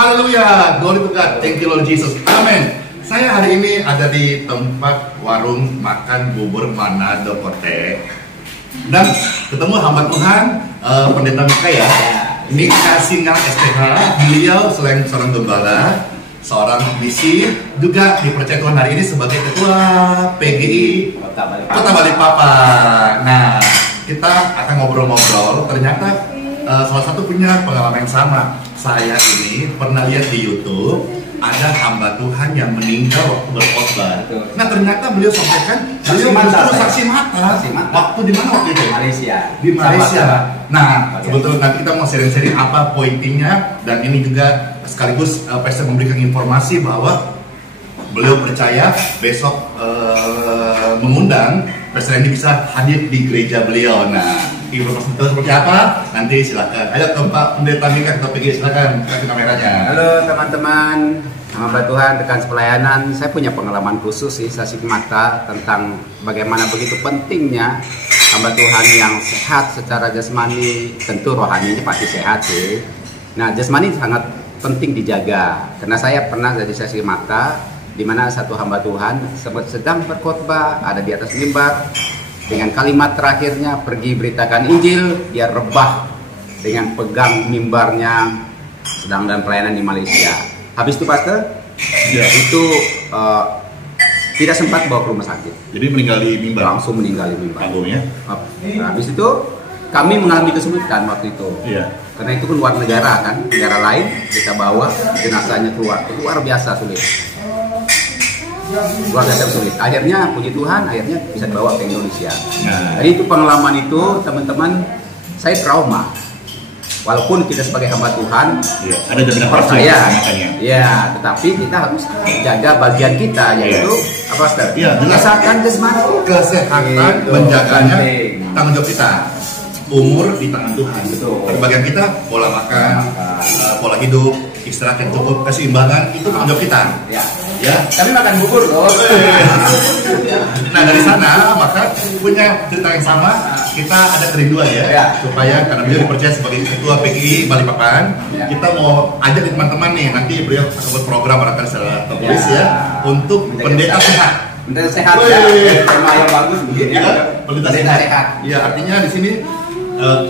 Haleluya, glory to God, thank you Lord Jesus, amin. Saya hari ini ada di tempat warung makan bubur Manado Kote dan ketemu hamba Tuhan, Pendeta Mika ya, Mika Singal SPH. Beliau selain seorang gembala, seorang misi, juga dipercaya Tuhan hari ini sebagai ketua PGI Kota Balikpapan. Nah, kita akan ngobrol-ngobrol. Ternyata salah satu punya pengalaman yang sama. Saya ini pernah lihat di YouTube ada hamba Tuhan yang meninggal waktu berkhotbah. Nah, ternyata beliau sampaikan beliau justru saksi mata. Waktu di mana waktu itu? Di Malaysia. Nah, sebetulnya nanti kita mau sharing-sharing apa pointinya, dan ini juga sekaligus Pastor memberikan informasi bahwa beliau percaya besok mengundang Pastor Randy bisa hadir di gereja beliau. Nah, informasi itu seperti apa? Nanti silakan. Ayo ke Pak Pendeta Mika, kita pergi, silakan kasih kameranya. Halo teman-teman, hamba Tuhan, rekan sepelayanan. Saya punya pengalaman khusus sih, saksi mata tentang bagaimana begitu pentingnya hamba Tuhan yang sehat secara jasmani. Tentu rohaninya pasti sehat sih. Nah, jasmani sangat penting dijaga. Karena saya pernah jadi saksi mata di mana satu hamba Tuhan sedang berkhotbah, ada di atas mimbar, dengan kalimat terakhirnya, pergi beritakan Injil, dia rebah dengan pegang mimbarnya, sedang dalam pelayanan di Malaysia. Habis itu Pastor, itu tidak sempat bawa ke rumah sakit. Jadi meninggal di mimbar. Langsung meninggal di mimbar. Panggungnya. Habis itu kami mengalami kesulitan waktu itu. Karena itu kan luar negara kan, negara lain, kita bawa jenazahnya keluar. Itu luar biasa sulit. Luar biasa sulit. Akhirnya puji Tuhan, akhirnya bisa dibawa ke Indonesia. Jadi itu pengalaman itu teman-teman, saya trauma. Walaupun kita sebagai hamba Tuhan, ada jaminan percaya, ya, tetapi kita harus jaga bagian kita, yaitu apa, Pastor? Kesehatan jasmani, kesehatan, menjaganya tanggung jawab kita. Umur di tangan Tuhan. Tapi bagian kita pola makan, pola hidup, istirahat yang cukup, keseimbangan itu tanggung jawab kita. Ya, tapi makan bubur loh. Nah, dari sana maka punya cerita yang sama. Kita ada kerinduan ya, supaya karena beliau dipercaya sebagai ketua PGI Balikpapan, kita mau ajak teman-teman nih, nanti beliau akan buat program barangkali secara tertulis ya, untuk pendeta sehat. Pendeta sehat ya, tema yang bagus begini ya. Pendeta sehat. Ya, artinya di sini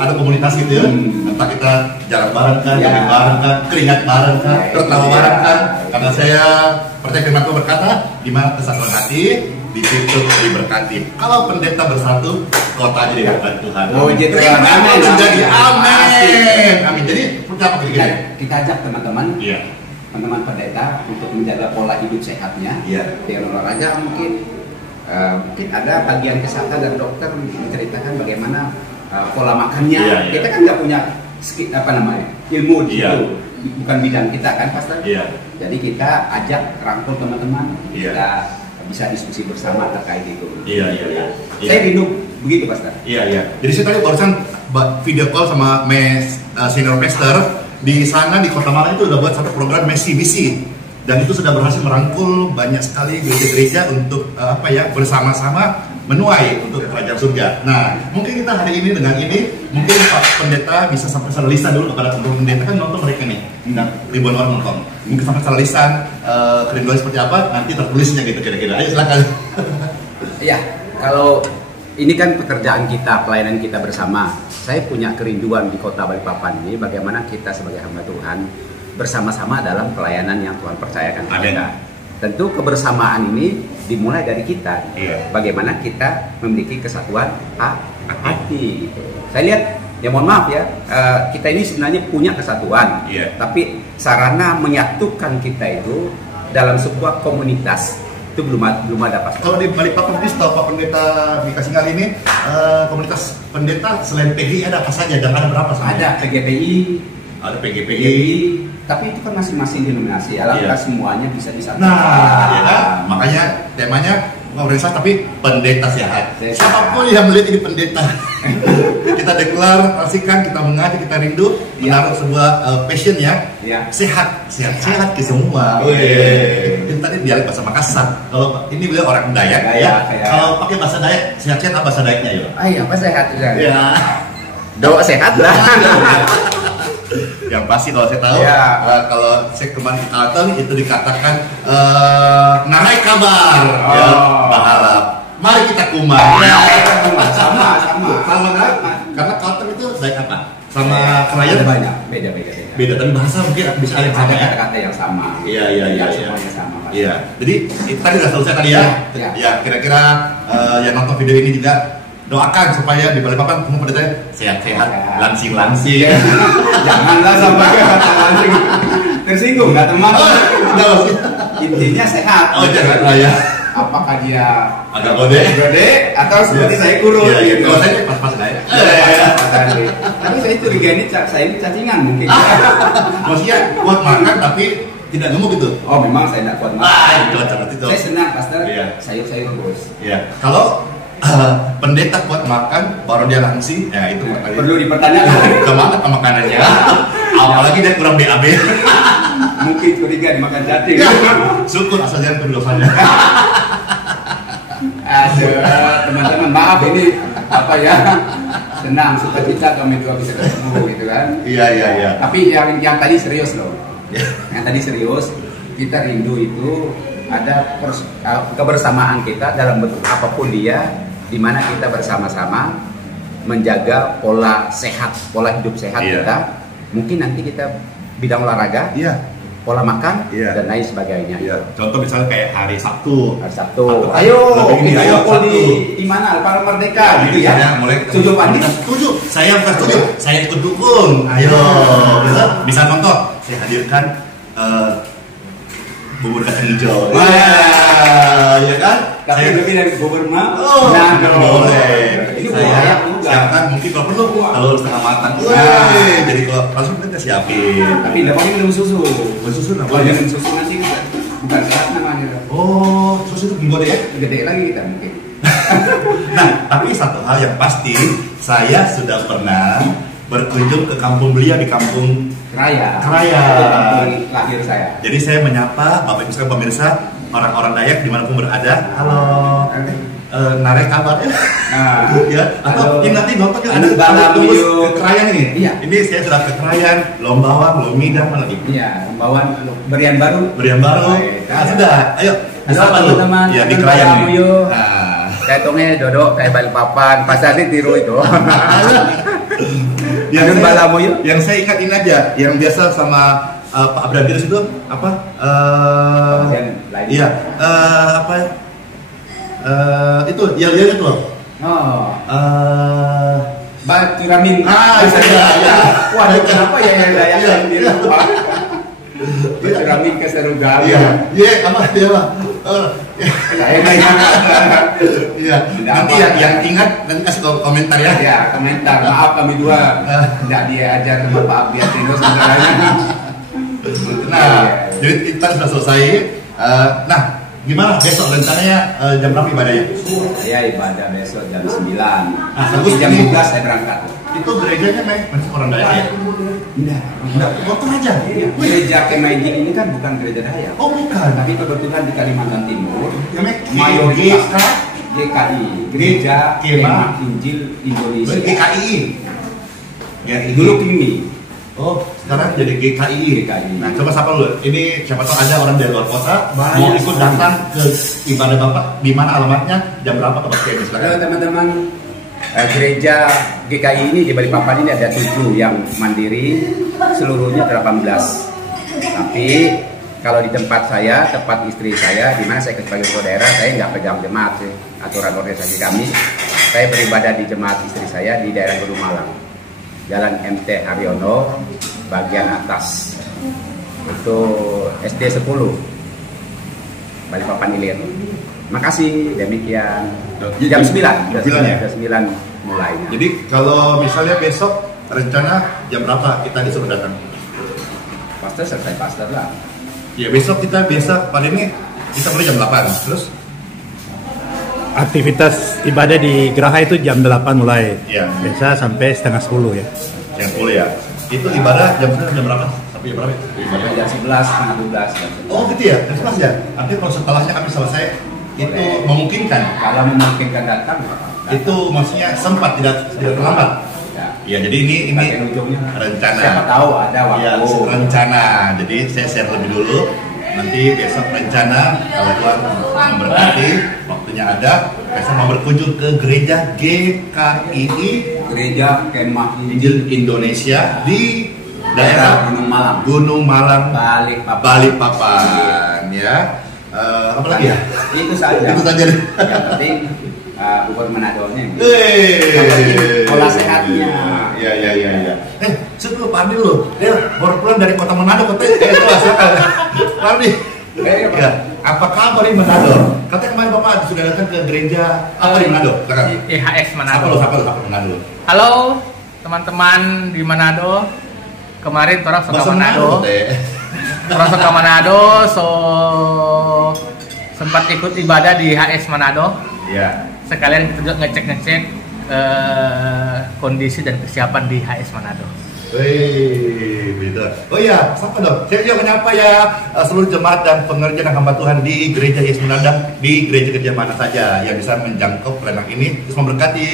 ada komunitas gitu ya, entah kita jalan bareng kan, jalan bareng kan, keringat bareng kan, tertawa bareng kan. Karena saya percaya firman Tuhan berkata, di mana kesatuan hati, di situ diberkati. Kalau pendeta bersatu, kota jadi diberkati Tuhan. Oh, jadi menjadi amin. Amin. Jadi apa kita ajak teman-teman, teman-teman pendeta untuk menjaga pola hidup sehatnya. Dengan olahraga mungkin ada bagian kesehatan dan dokter menceritakan bagaimana pola makannya. Kita kan nggak punya ilmu di situ, bukan bidang kita kan, Pastor. Jadi kita ajak rangkul teman-teman, kita bisa diskusi bersama terkait itu. Saya rindu begitu, Pastor. Jadi saya tadi barusan video call sama senior pastor di sana di Kota Malang, itu udah buat satu program misi. Dan itu sudah berhasil merangkul banyak sekali gereja-gereja untuk bersama-sama menuai untuk kerajaan surga. Nah, mungkin kita hari ini dengan ini, mungkin Pak Pendeta bisa sampai secara lisan dulu kepada teman-teman pendeta, kan nonton mereka nih, ribuan orang nonton. Mungkin sampai secara lisan, kerinduan seperti apa, nanti tertulisnya gitu kira-kira. Ayo silakan. Ya, kalau ini kan pekerjaan kita, pelayanan kita bersama. Saya punya kerinduan di Kota Balikpapan ini, bagaimana kita sebagai hamba Tuhan bersama-sama dalam pelayanan yang Tuhan percayakan kepada kita. Tentu kebersamaan ini dimulai dari kita. Bagaimana kita memiliki kesatuan hati. Saya lihat, ya mohon maaf ya, kita ini sebenarnya punya kesatuan, tapi sarana menyatukan kita itu dalam sebuah komunitas itu belum ada, Pak. Kalau di Balikpapan ini, setahu Pak Pendeta Mika Singal ini, komunitas pendeta selain PGI ada apa saja dan ada berapa saja? Ada PGPI, ada PGPI. Tapi itu kan masing-masing denominasi, alhamdulillah semuanya bisa disatukan. Nah, makanya temanya organisasi tapi pendeta sehat. Siapapun yang melihat ini pendeta, kita deklarasikan, kita mengaji, kita rindu menaruh sebuah passion ya, sehat ke semua. Ini tadi dialek bahasa Makassar. Kalau ini beliau orang Dayak ya. Kalau pakai bahasa Dayak, sehat-sehat apa bahasa Dayaknya ya? Apa sehat ya? Doa sehat lah. Yang pasti kalau saya tahu, Ya. kalau saya kemarin ke Kalteng itu dikatakan narai kabar, Oh. ya, berharap. Mari kita kumat. Sama kan? Karena Kalteng itu baik apa? Sama Krayan banyak, beda. beda, tapi bahasa mungkin bisa ada yang sama Ada ya. kata-kata yang sama. Iya. Semuanya sama. Pak. Iya, jadi itu tadi udah selesai tadi ya. Iya. Ya, kira-kira yang nonton video ini juga doakan supaya di Balikpapan semua pada saya sehat-sehat, langsing-langsing. Janganlah sampai kata langsing tersinggung, nggak teman. Udah maksudnya. Intinya sehat. Oh, jangan lah ya. Apakah dia Agak gede atau seperti saya kurus? Iya, gitu. kalau saya pas-pas lah ya. Tapi saya curiga saya ini cacingan mungkin. Maksudnya kuat makan tapi tidak gemuk gitu. Oh, memang saya tidak kuat makan. Cocok itu. Saya senang pastor. Iya. Sayur-sayur terus. Iya. Kalau pendeta kuat makan baru dia langsing, ya itu makanya. Perlu dipertanyakan. Kemana ke makanannya? Apalagi dia kurang BAB. Mungkin curiga dimakan cacing. Syukur asal jangan pendosanya. Aduh, teman-teman maaf ini apa ya? Senang sukacita kami dua bisa ketemu gitu kan. Iya. Tapi yang tadi serius loh. Ya. Yang tadi serius, kita rindu itu ada kebersamaan kita dalam bentuk apapun dia, di mana kita bersama-sama menjaga pola sehat, pola hidup sehat Iya. kita. Mungkin nanti kita bidang olahraga, Iya. pola makan Iya. dan lain sebagainya. Iya. Contoh misalnya kayak hari Sabtu. Hari Sabtu. Sabtu. Ayo, Lebih kita ayo, ngumpul Sabtu. di mana? Alfamart Merdeka gitu ya. Misalnya mulai Setuju Pak Andi? Setuju. Saya bukan setuju. Saya ikut dukung. Ayo. Bisa nonton. Saya hadirkan bubur kacang hijau. Wah, ya kan? Tapi lebih dari bubur mah. Oh, boleh. Ini Saya saya juga. siapkan mungkin kalau perlu kalau setengah matang. Nah. Wih, jadi kalau langsung kita siapin. Tapi tidak pakai minum susu. Susu Kalau namanya. minum susu nanti bukan serat namanya. Oh, susu itu gimana ya? Gede lagi kita mungkin. Nah, tapi satu hal yang pasti, saya sudah pernah berkunjung ke kampung beliau di kampung Keraya. Keraya. Itu kampung lahir saya. Jadi saya menyapa Bapak Ibu sekalian pemirsa orang-orang Dayak dimanapun berada. Halo, narik kabar ya. Nah, Ya, atau halo. ini nanti nonton kan Anu ada Balam tembus yuk. ke Krayan nih. Iya. Ini saya sudah ke Krayan, Lombawang, Lomidang, mana lagi? Iya, pembawaan berian baru. Berian baru. Baik. Nah, sudah. Ayo, Halo, disapa lu. teman-teman. Ya di Anu Krayan Balam nih. yuk. Nah. Kayak tongnya dodok kayak Balikpapan, pasar ini tiru itu. Yang Anu Balam yuk. yang saya ingat ini aja, yang biasa sama Pak Abradilus itu apa? Yang lain. Iya, apa ya? Itu, ya itu. Oh, Batu Ramin. Ya. Waduh, kenapa ya yang Dayak Iya. yang di rumah? Batu Ramin ke Serugal. Iya, apa dia mah? Saya nanya. Iya. Nanti yang ingat nanti kasih komentar ya. Ya, komentar. Maaf kami dua tidak diajar sama Pak Abiatino sebenarnya. Nah, jadi kita sudah selesai. Nah, gimana besok rencananya jam berapa ibadahnya? Saya ibadah besok jam 9. Bagus Jam ini. 12 saya berangkat. Itu gerejanya masih orang Dayak ya? Enggak. Motor aja. Gereja Kemaijik ini kan bukan gereja Dayak. Oh bukan. Tapi kebetulan di Kalimantan Timur, Namanya mayoritas GKI, Gereja Kema Kema Injil Indonesia. GKI. Dulu KIMI. Oh, sekarang jadi GKI. GKI. Nah, coba sapa lu. Ini siapa tahu ada orang dari luar kota mau Banyak ikut sekali. datang ke ibadah Bapak. Di mana alamatnya? Jam berapa ke Bapak? Halo Silakan. teman-teman, gereja GKI ini di Balikpapan ini ada 7 yang mandiri, seluruhnya 18. Tapi kalau di tempat saya, tempat istri saya, di mana saya sebagai kepala daerah, saya nggak pegang jemaat sih, aturan organisasi kami. Saya beribadah di jemaat istri saya di daerah Gunung Malang, Jalan MT Haryono, bagian atas. Itu SD 10, Balikpapan Ilir. Makasih, demikian. Jam 9, Jam 9 ya? Jam 9 mulainya. Jadi kalau misalnya besok rencana jam berapa kita disuruh datang? Pastor selesai pastor lah. Ya besok kita biasa pada ini kita mulai jam 8. Terus Aktivitas ibadah di Geraha itu jam 8 mulai. Iya. Biasa sampai setengah 10 ya. jam 10 ya. Itu ibadah jam berapa? Sampai jam berapa? Ibadah. Jam 11, setengah 12. Oh gitu ya, jam 11 ya. Artinya kalau setelahnya kami selesai itu Boleh. memungkinkan. Kalau memungkinkan datang, Itu maksudnya sempat tidak terlambat. ya. Ya, jadi ini Bagian ujungnya. rencana. Siapa tahu ada waktu. Ya, rencana. Jadi saya share lebih dulu. Nanti besok rencana kalau Tuhan memberkati, waktunya ada, besok mau berkunjung ke gereja GKII Gereja Kemah Injil Indonesia di daerah Gunung Malang, Balikpapan. Balikpapan. Ya. Apa lagi ya? Itu saja. Itu saja deh. Yang penting bubur Manado-nya. Pola sehatnya. Ya. Sebelum Pak Andi lo, dia baru pulang dari kota Manado, itu asalkan. Pak Andi, ya, apa kabar di Manado? Katanya kemarin Bapak sudah datang ke gereja apa di Manado? IHS Manado. Apa Manado? Halo teman-teman di Manado. Kemarin orang suka Manado. Orang suka Manado, so sempat ikut ibadah di IHS Manado. Ya. Sekalian kita juga ngecek kondisi dan kesiapan di IHS Manado. Gitu. Oh iya, siapa dong? Saya juga menyapa ya seluruh jemaat dan pengerja dan hamba Tuhan di gereja Yesus Menandang, di gereja-gereja mana saja yang bisa menjangkau pelayanan ini. Terus memberkati.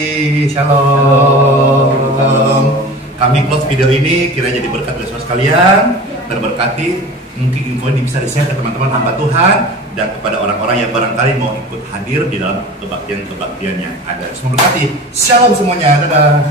Shalom. Kami close video ini kiranya jadi berkat bagi saudara sekalian, terberkati. Mungkin info ini bisa di-share ke teman-teman hamba Tuhan dan kepada orang-orang yang barangkali mau ikut hadir di dalam kebaktian-kebaktian yang ada. Terus memberkati. Shalom semuanya. Dadah.